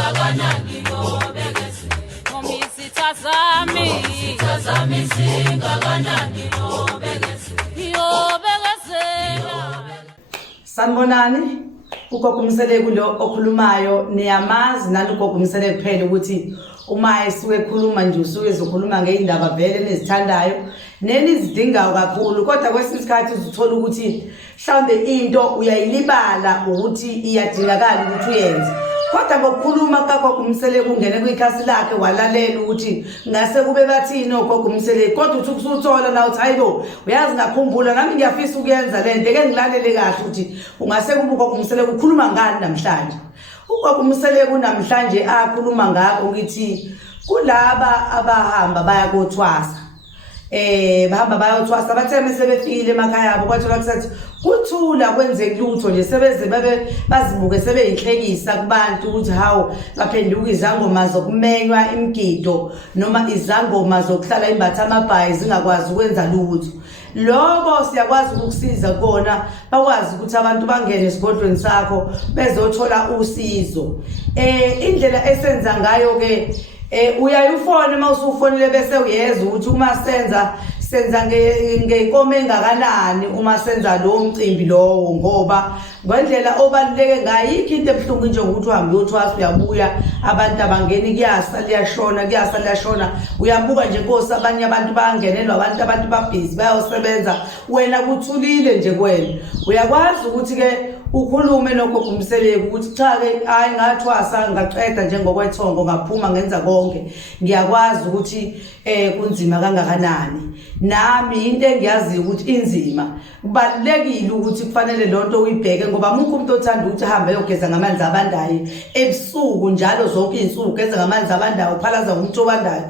singakanani ngobekeze Sitazami singakanani ngobekeze Sanibonani ugogo Mseleku lo okhulumayo niyamazi nani ugogo Mseleku kuphela ukuthi uma esuke ekhuluma nje usuke ezokhuluma ngeindaba vele nezithandayo nenizidingayo kakhulu kodwa kwesinye isikhathi uzuthola ukuthi mhlawumbe into uyayilibala ukuthi iyadingakala ukuthi uyenze kodwa ngokukhuluma kagogo Mseleku ungene kwikhasi lakhe walalela ukuthi ngase kube bathini ogogo Mseleku kodwa uthi usuthola la uthi hayibo uyazi ngakhumbula nami ngiyafisa ukuyenza lento eke ngilalele kahle ukuthi ungase kube ugogo Mseleku ukhuluma ngani namhlanje ugogo Mseleku namhlanje akhuluma ngakho ukuthi kulaba abahamba bayakothwasa bahamba bayothwasa bathe mesebefikile emakhaya abo kwathola kusathi kuthula kwenzeke lutho nje sebeze babe bazibuke sebeyinhlekisa kubantu ukuthi hawo baphenduka izangoma zokumenywa imigido noma izangoma zokuhlala imbatha amabhayi zingakwazi ukwenza lutho lokho siyakwazi ukukusiza kona bakwazi ukuthi abantu bangene esigodlweni sakho bezothola usizo indlela esenza ngayo ke uyayufona uma usufonile bese uyeza ukuthi uma senza ngeenkomo engakanani uma senza lo mcimbi lowo ngoba ngendlela obaluleke ngayikho into ebhlungu nje ukuthi uhambe uyothwasa uyabuya abantu abangeni kuyasa liyashona uyabuka nje Nkosi abanye abantu bayangenelwa abantu babhizi bayosebenza wena kuthulile nje kwena uyakwazi ukuthi ke ukhulume nogogo Mseleku ukuthi cha ke hayi ngathwasa ngaqeda njengokwethongo ngaphuma ngenza konke ngiyakwazi ukuthi kunzima kangakanani nami into engiyazi ukuthi inzima kubalekile ukuthi kufanele lonto uyibheke ngoba mukho umuntu othanda ukuthi ahambe ayogeza ngamanzi abandayo ebusuku njalo zonke izinsuku ugeza ngamanzi abandayo uphalaza umuntu obandayo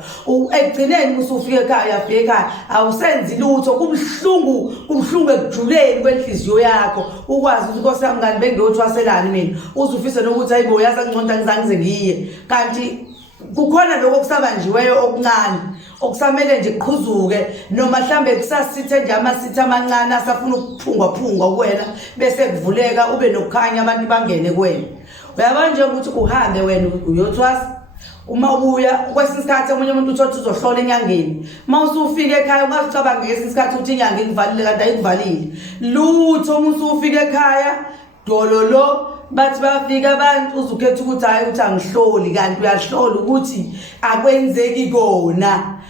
ekugcineni usufika ekhaya uyafika ekhaya awusenzi lutho kubuhlungu ekujuleni kwenhliziyo yakho ukwazi ukuthi Nkosi yami ngani bengiyothwaselani mina uzufise nokuthi hayibo uyaza ngconta ngizangize ngiye kanti kukhona lokho kusabanjiweyo okuncane okusamele nje kuqhuzuke noma mhlambe kusasithe nje amasitha amancane asafuna ukuphungwa kuwena bese kuvuleka ube nokukhanya abantu bangene kuwena uyabona nje ukuthi uhambe wena uyothwasa uma ubuya kwesinye isikhathi omunye umuntu uthothi uzohlola enyangeni mawusufika ekhaya ungazicabanga ngesinye isikhathi ukuthi inyanga ikuvalile kanti ayikuvalile lutho uma usufika ekhaya dololo bathi bafika abantu uzukhetha ukuthi hayi ukuthi angihloli kanti uyahlola ukuthi akwenzeki kona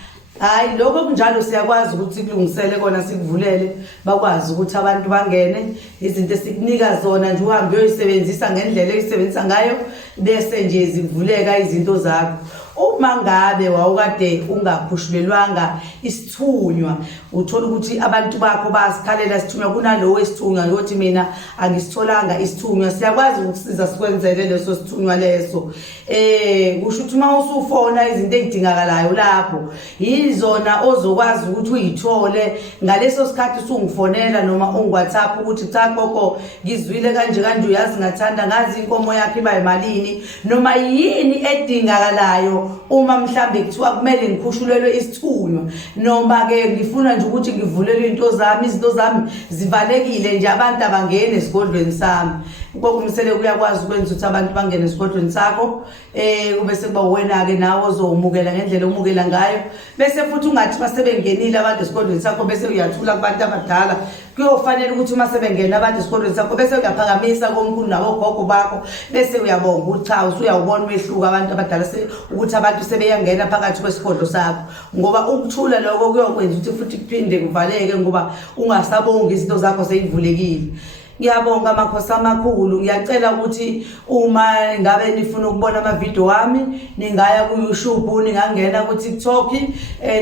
hayi lokho kunjalo siyakwazi ukuthi kulungisele kona sikuvulele bakwazi ukuthi abantu bangene izinto esikunika zona nje uhambe uyoyisebenzisa ngendlela oyisebenzisa ngayo bese nje zivuleka izinto zakho uma ngabe wawukade ungakhushulelwanga isithunywa uthola ukuthi abantu bakho basikhalela isithunywa kunalowo esithunywa ukuthi mina angisitholanga isithunywa siyakwazi ukusiza sikwenzele leso sithunywa leso kusho ukuthi uma usufona izinto ezidingakalayo lapho yizona ozokwazi ukuthi uyithole ngaleso sikhathi usungifonela noma ungWhatsApp ukuthi cha Gogo ngizwile kanje uyazi ngathanda ngazi inkomo yakhe iba emalini noma yini edingakalayo uma mhlambe kuthiwa kumele ngikhushulelwe isithunywa noma ke ngifuna nje ukuthi ngivulelwe izinto zami zivalekile nje abantu abangene esigodlweni sami Gogo Mseleku uyakwazi ukwenza ukuthi abantu bangene esigodlweni sakho kube sekuba wena ke nawe ozomukela ngendlela omukela ngayo bese futhi ungathi basebengenile abantu esigodlweni sakho bese uyathula kubantu abadala kuyofanele ukuthi uma sebengena abantu esigodlweni sakho bese uyaphakamisa komkhulu nabo gogo bakho bese uyabonga ukuthi cha usuyawubona umehluko abantu abadala ukuthi abantu sebeyangena phakathi kwesigodlo sakho ngoba ukuthula lokho kuyokwenza ukuthi futhi kuphinde kuvaleke ngoba ungasabonga izinto zakho seyivulekile ngiyabonga amakhosi amakhulu ngiyacela ukuthi uma ngabe nifuna ukubona ama video wami ningaya ku YouTube ningangena ku TikTok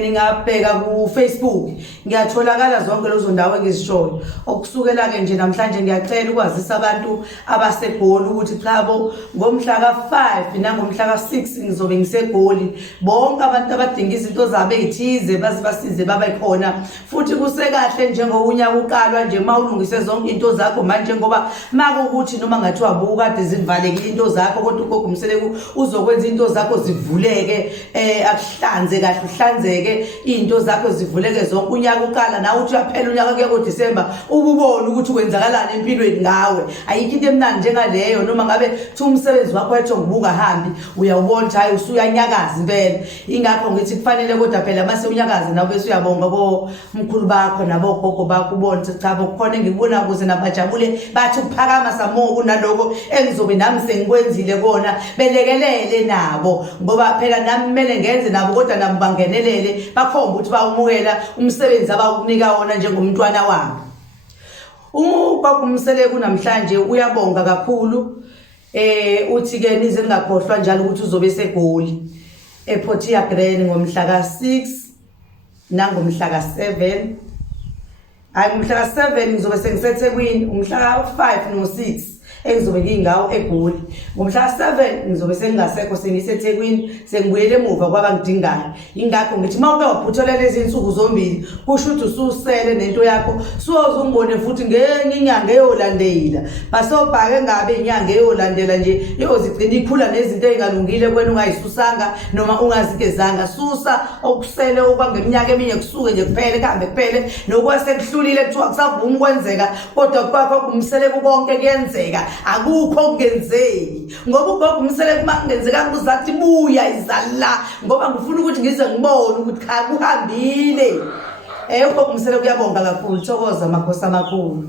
ningabheka ku Facebook ngiyatholakala zonke lezo ndawo engizishoyo okusukela ke nje namhlanje ngiyacela ukwazisa abantu abaseGoli ukuthi chabo ngomhla ka5 nangomhla ka6 ngizobe ngiseGoli bonke abantu abadinga izinto zabo ezithize bazibasize babe khona futhi kusekahle njengowunyaka uqalwa nje mawulungise zonke into zakho manje ngoba makukuthi noma ngathi wabuka kade zivalekile into zakho kodwa ugogo Umseleku uzokwenza into zakho zivuleke akuhlanze kahle uhlanzeke into zakho zivuleke zonke unyaka ukala nawe uthi uyaphela unyaka kuya ngoDisemba ububone ukuthi kwenzakalani empilweni ngawe ayikho into emnandi njengaleyo noma ngabe thi umsebenzi wakho etho ngibuka hambi uyawubona ukuthi hayi usuyanyakaza impela ingakho ngithi kufanele kodwa phela mase unyakaza nawe bese uyabonga komkhulu bakho nabo gogo bakho ubone ukuthi cha bokukhona engibona ukuze nabajabule bathi ukuphakama samoku kunaloko engizobe nami sengikwenzile kona belekelele nabo ngoba phela nami kumele ngenze nabo kodwa nabo bangenelele bakhomba ukuthi bawumukela umsebenzi abawunika wona njengomntwana wabo. Ugogo Mseleku namhlanje uyabonga kakhulu uthi ke nize ngakhohlwa njalo ukuthi uzobe segoli ePort Yagreni ngomhla ka6 nangomhla ka7 hayi ngomhla ka7 ngizobe sengiseThekwini umhla ka5 no6 engizobe ngingawo eGoli ngomhla ka7 ngizobe sengingasekho sengiseThekwini sengibuyele emuva kwabangidingayo ingakho ngithi mawuke waphuthola lezi insuku zombili kusho ukuthi ususele nento yakho suzungibone futhi ngenye inyanga eyolandela basobhake ngabe inyanga eyolandela nje iyozigcina ikhula nezinto ezingalungile kwena ungayisusanga noma ungazikezanga susa okusele okwangeminyaka eminye kusuke nje kuphele kuhambe kuphele nokwasekuhlulile kuthiwa kusavuma ukwenzeka kodwa kwakho Umseleku konke kuyenzeka akukho okungenzeki ngoba ugogo Umseleku makungenzeka kuzathi buya izala ngoba ngifuna ukuthi ngize ngibone ukuthi cha kuhambile ugogo Umseleku uyabonga kakhulu thokoza makhosi amakhulu.